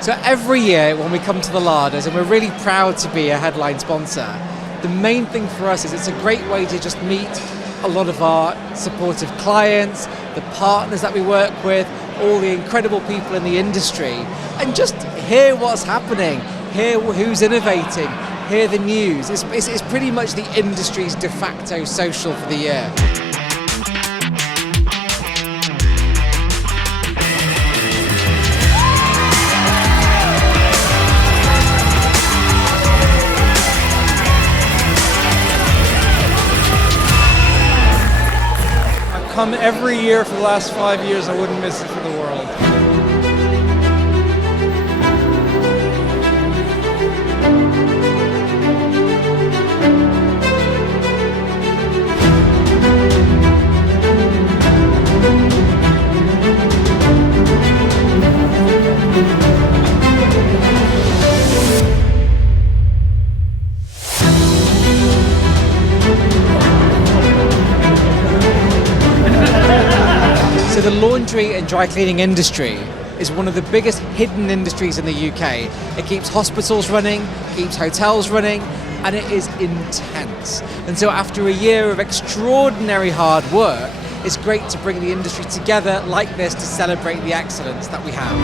So every year when we come to the Larders, and we're really proud to be a headline sponsor, the main thing for us is it's a great way to just meet a lot of our supportive clients, the partners that we work with, all the incredible people in the industry, and just hear what's happening, hear who's innovating, hear the news. It's pretty much the industry's de facto social for the year. Come every year for the last 5 years. I wouldn't miss it for the world. So the laundry and dry cleaning industry is one of the biggest hidden industries in the UK. It keeps hospitals running, keeps hotels running, and it is intense. And so after a year of extraordinary hard work, it's great to bring the industry together like this to celebrate the excellence that we have.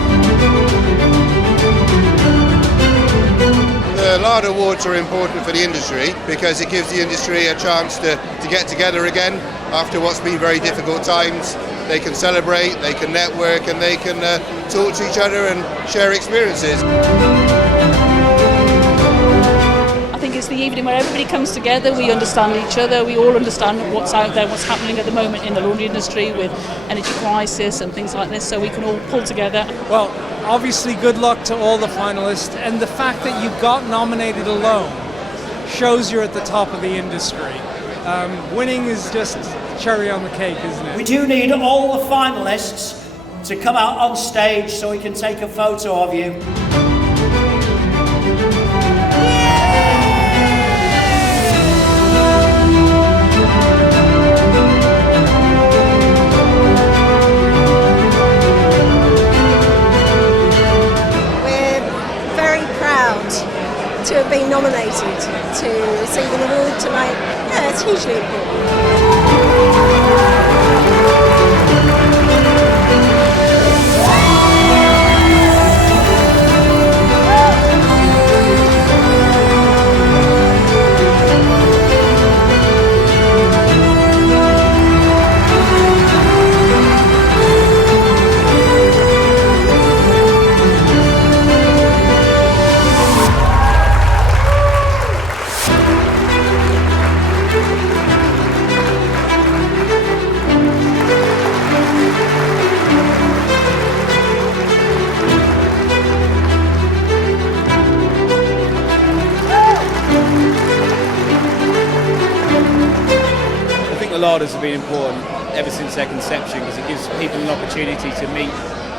The Larder Awards are important for the industry because it gives the industry a chance to get together again after what's been very difficult times. They can celebrate, they can network, and they can talk to each other and share experiences. I think it's the evening where everybody comes together, we understand each other, we all understand what's out there, what's happening at the moment in the laundry industry with energy crisis and things like this, so we can all pull together. Well, obviously good luck to all the finalists, and the fact that you got nominated alone shows you're at the top of the industry. Winning is just cherry on the cake, isn't it? We do need all the finalists to come out on stage so we can take a photo of you. We're very proud to have been nominated to receive an award tonight. Yeah, it's hugely important. The Larders have been important ever since their conception because it gives people an opportunity to meet,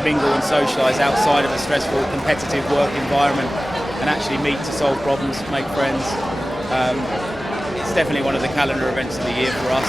mingle and socialise outside of a stressful competitive work environment and actually meet to solve problems, make friends. It's definitely one of the calendar events of the year for us.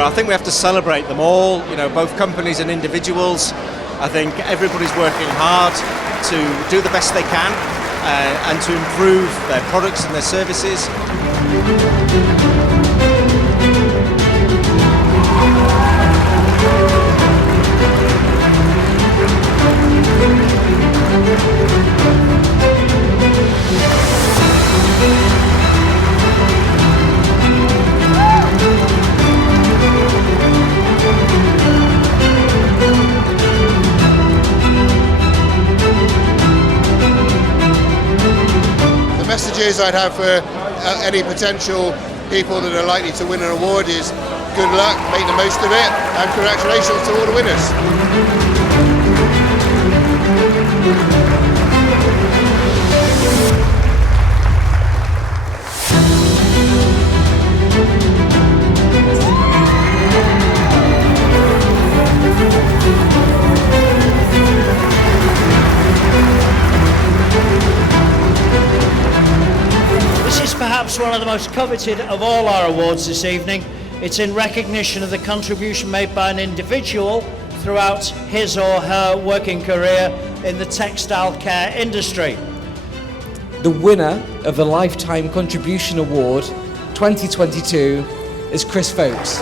I think we have to celebrate them all, both companies and individuals. I think everybody's working hard to do the best they can and to improve their products and their services. messages I'd have for any potential people that are likely to win an award is good luck, make the most of it, and congratulations to all the winners. Perhaps one of the most coveted of all our awards this evening. It's in recognition of the contribution made by an individual throughout his or her working career in the textile care industry. The winner of the Lifetime Contribution Award 2022 is Chris Folks.